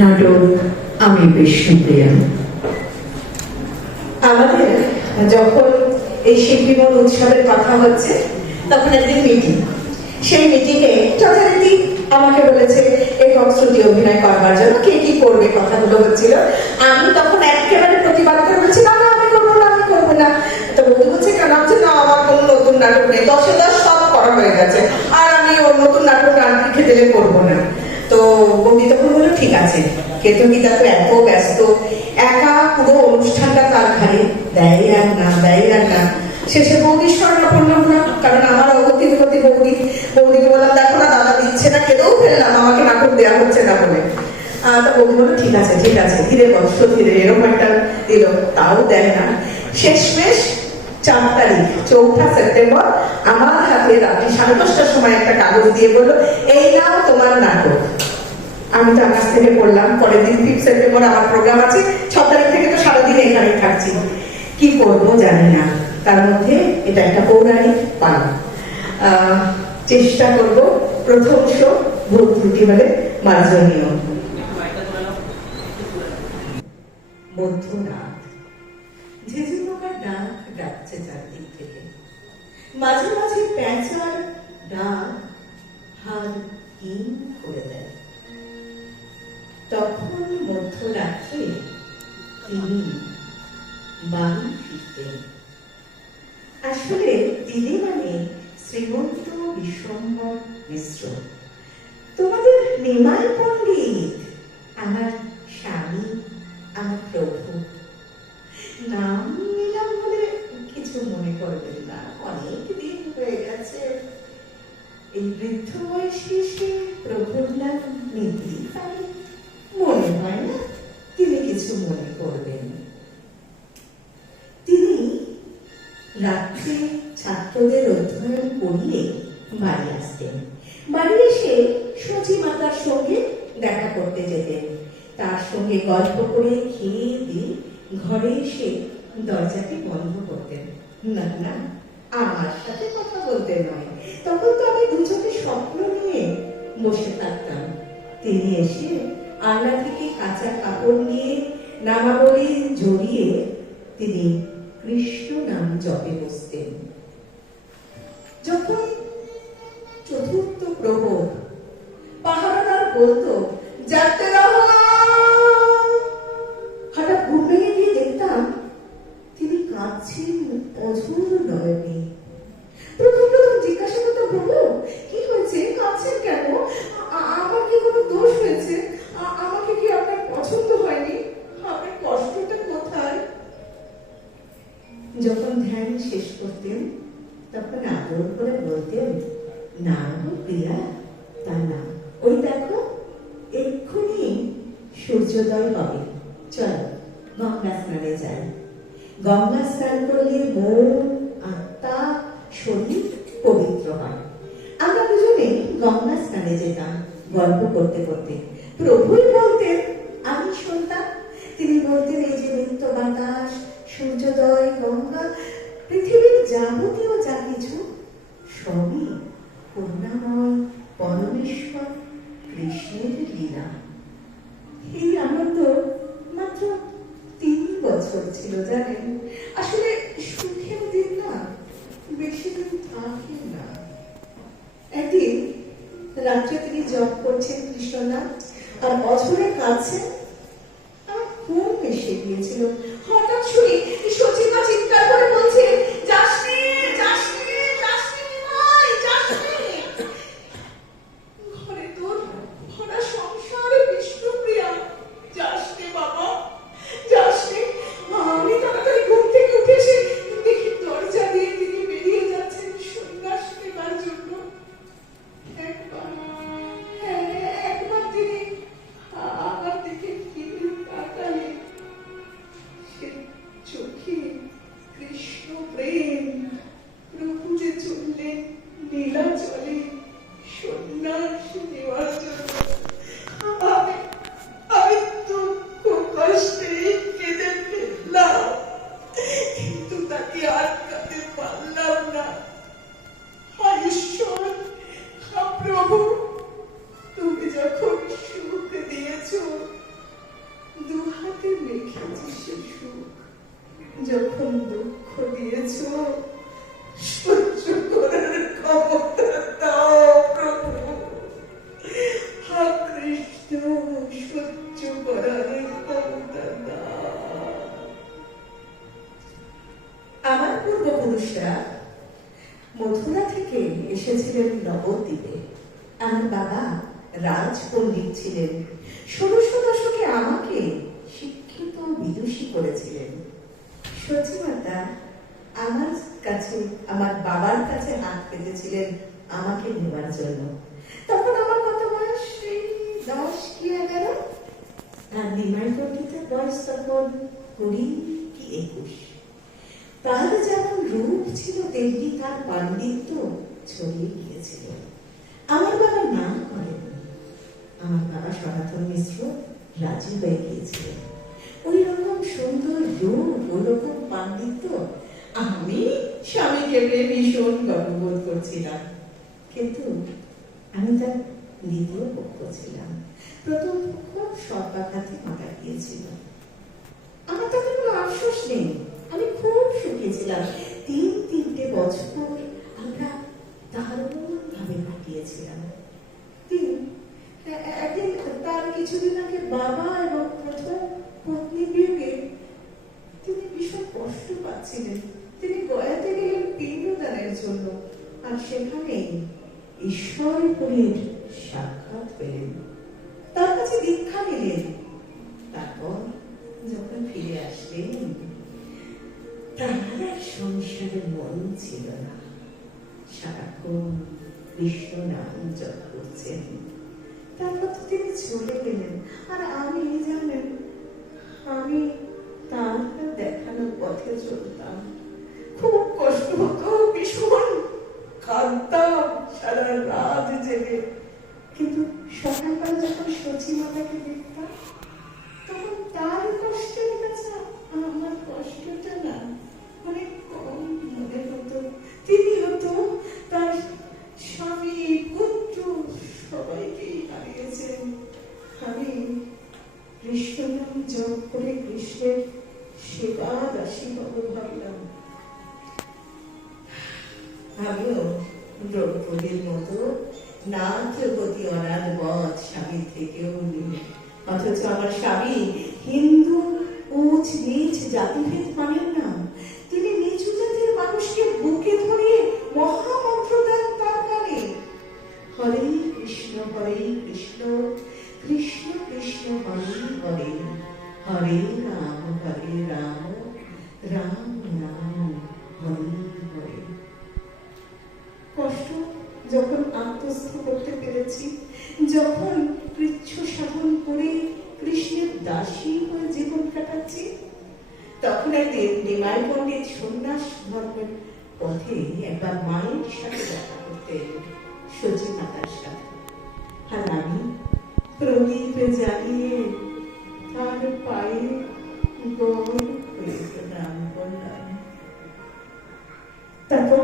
নাটক আমি বিষ্ণুপ্রিয়া আমাদের যখন এই শিল্পীমন উৎসবের কথা হচ্ছে, তখন একদিন মিটিং সেই মিটিংয়ে যথারীতি আমাকে বলেছে একক শ্রুতি অভিনয় করবার জন্য কে কি করবে? কথাগুলো হচ্ছিল। আমি তখন একেবারে প্রতিবাদ করে বলছি না না, আমি করব না, আমি করব না। তো বৌদি বলছে কেন? না, আমার কোনো নতুন নাটক নেই। দশে দশ সব করা হয়ে গেছে। আর আমি ওর নতুন নাটক লিখে দিলে করব না। তো তখন বলল ঠিক আছে। কেতকিতা তো এত ব্যস্ত, একা পুরো অনুষ্ঠানটা তার ঘাড়ে দেয় আর না দেয় আর না। শেষে বৌদির স্বর্ণাপন্ন হলাম কারণ আমার অগতির প্রতি বৌদি, বৌদিকে বললাম, দেখো না, দাদা দিচ্ছে না কেঁদেও ফেললাম আমাকে নাটক দেওয়া হচ্ছে না বলে। তা বৌদি ঠিক আছে ঠিক আছে, ধীরে বর্ষ ধীরে, এরকম একটা দিল, তাও দেয় না। শেষমেশ চার চৌঠা সেপ্টেম্বর। আমার হাতে রাত্রি সাড়ে দশটার সময় একটা কাগজ দিয়ে বলল এই নাও তোমার নাটক। আমি তো আকাশ থেকে পড়লাম পরের দিন ফিফথ সেপ্টেম্বর আমার প্রোগ্রাম আছে ছ তারিখ থেকে তো সারাদিন এখানেই থাকছি। কি করব জানি না তার মধ্যে এটা একটা পৌরাণিক আহ, চেষ্টা করব প্রথম শো ভুল ত্রুটি হলে মার্জনীয়। মধ্যরাত ঝিঝি পোকার ডাক ডাকছে চারদিক থেকে। মাঝে মাঝে প্যাঁচার ডাক হার হিম করে দেয় তখন মধ্যরাত্রে তিনি বাড়ি ফিরতেন। আসলে তিনি মানে শ্রীমন্ত বিশ্বম্বর মিশ্র। তোমাদের নিমাই পণ্ডিত আমার স্বামী, আমার প্রভু। নাম রাত্রে ছাত্রদের অধ্যয়ন করিয়ে বাড়ি আসতেন। বাড়ি এসে সচি মাতার সঙ্গে দেখা করতে যেতেন। তার সঙ্গে গল্প করে খেয়ে দিয়ে ঘরে এসে দরজাটি বন্ধ করতেন। না না, আমার সাথে কথা বলতে নয়। তখন তো আমি দু চোখে স্বপ্ন নিয়ে বসে থাকতাম। তিনি এসে আলনা থেকে কাঁচা কাপড় নিয়ে নামাবলী জড়িয়ে তিনি কৃষ্ণ জপে বসতেন যখন চতুর্থ প্রহর পাহারাদার বলতো যাতে আদর করে বলতেন, না প্রিয়া, তা না। ওই দেখো, এক্ষুনি সূর্যোদয় হবে। চলো, গঙ্গা স্নানে যাই। গঙ্গা স্নান করলে মন আত্মা, শরীর পবিত্র হয়। আমরা দুজনে গঙ্গা স্নানে যেতাম, গল্প করতে করতে। প্রভুই বলতেন, আমি শুনতাম, তিনি বলতেন, এই যে নিত্য বাতাস, সূর্যোদয়, গঙ্গা, পৃথিবীর যাবতীয় সবই করুণাময় পরমেশ্বর, কৃষ্ণের লীলা। এই আনন্দ মাত্র তিন বছর ছিল, জানেন? আসলে সুখের দিন না বেশি দিন থাকে না। একদিন রাত্রে তিনি জপ করছেন কৃষ্ণনাথ আর অঝরে কাঁদছেন আমার ঘুম এসে গিয়েছিল। যখন দুঃখ দিয়েছ, সহ্য করার ক্ষমতা দাও, প্রভু। হা কৃষ্ণ, সহ্য করার ক্ষমতা আমার পূর্বপুরুষরা মথুরা থেকে এসেছিলেন নবদ্বীপে। আমার বাবা রাজ পণ্ডিত ছিলেন। ষোড়শ দশকে আমাকে শিক্ষিত বিদুষী করেছিলেন। সচিমাতা, আমার কাছে, আমার বাবার কাছে হাত পেতেছিলেন আমাকে নেবার জন্য। তখন আমার কত বয়স? দশ কি এগারো? আর নিমাই পণ্ডিতের বয়স তখন কুড়ি কি একুশ। তার যেমন রূপ ছিল, তেমনি তার পাণ্ডিত্য ছড়িয়ে গিয়েছিল। আমার বাবা না করেন আমার বাবা সনাতন মিশ্র রাজি হয়ে গিয়েছিলেন। ওই রকম সুন্দর রূপ, ওরকম পাণ্ডিত্য আমি স্বামীকে পেয়ে ভীষণ গর্ববোধ করছিলাম। কিন্তু আমি তার দ্বিতীয় পক্ষ ছিলাম প্রথম পক্ষ সর্বাঘাতে মারা গিয়েছিল। আমার তাতে কোনো আফসোস নেই। আমি খুব সুখী ছিলাম। তিন তিনটে বছর আমরা দারুণ ভাবে কাটিয়েছিলাম তিন এ- একদিন তার কিছুদিন আগে বাবা এবং প্রথম পত্নী বিয়োগে তিনি ভীষণ কষ্ট পাচ্ছিলেন তিনি গয়াতে গেলেন পিণ্ডদানের জন্য। আর সেখানে ঈশ্বরপুরীর সাক্ষাৎ পেলেন। তার কাছে দীক্ষা নিলেন। তারপর যখন ফিরে আসলেন তার আর সংসারের মন ছিল না। সারাক্ষণ কৃষ্ণ নাম জপ করছেন। তারপর তো তিনি চলে গেলেন। আর আমি জানেন, আমি তার দেখানো পথে চলতাম। খুব কষ্ট হতো, ভীষণ কাঁদতাম সারা রাত জেগে। কিন্তু সকালবেলা যখন সচি মাতাকে দেখতাম, তখন তার কষ্টের কাছে আমার কষ্টটা না অনেক কম মনে হতো। তিনি হতো তার স্বামী, পুত্র, সবাইকেই হারিয়েছেন। আমি কৃষ্ণ নাম জপ করে কৃষ্ণের সেবা দাসী হব ভাবলাম আমিও দ্রৌপদীর মতো নাথপতি অনাথ বধ স্বামীর থেকেও অথচ আমার স্বামী হিন্দু উচ নিচ জাতিভেদ মানেন না তিনি নিচু জাতির মানুষকে বুকে ধরিয়ে মহামন্ত্র দেন তার কানে হরে কৃষ্ণ হরে কৃষ্ণ কৃষ্ণ কৃষ্ণ হরে হরে হরে রাম পথে একবার মায়ের সাথে দেখা করতে এলেন, সচি মাতার সাথে। আর আমি প্রদীপে জ্বালিয়ে তার পায়ে গৌর হয়ে প্রণাম করলাম তারপর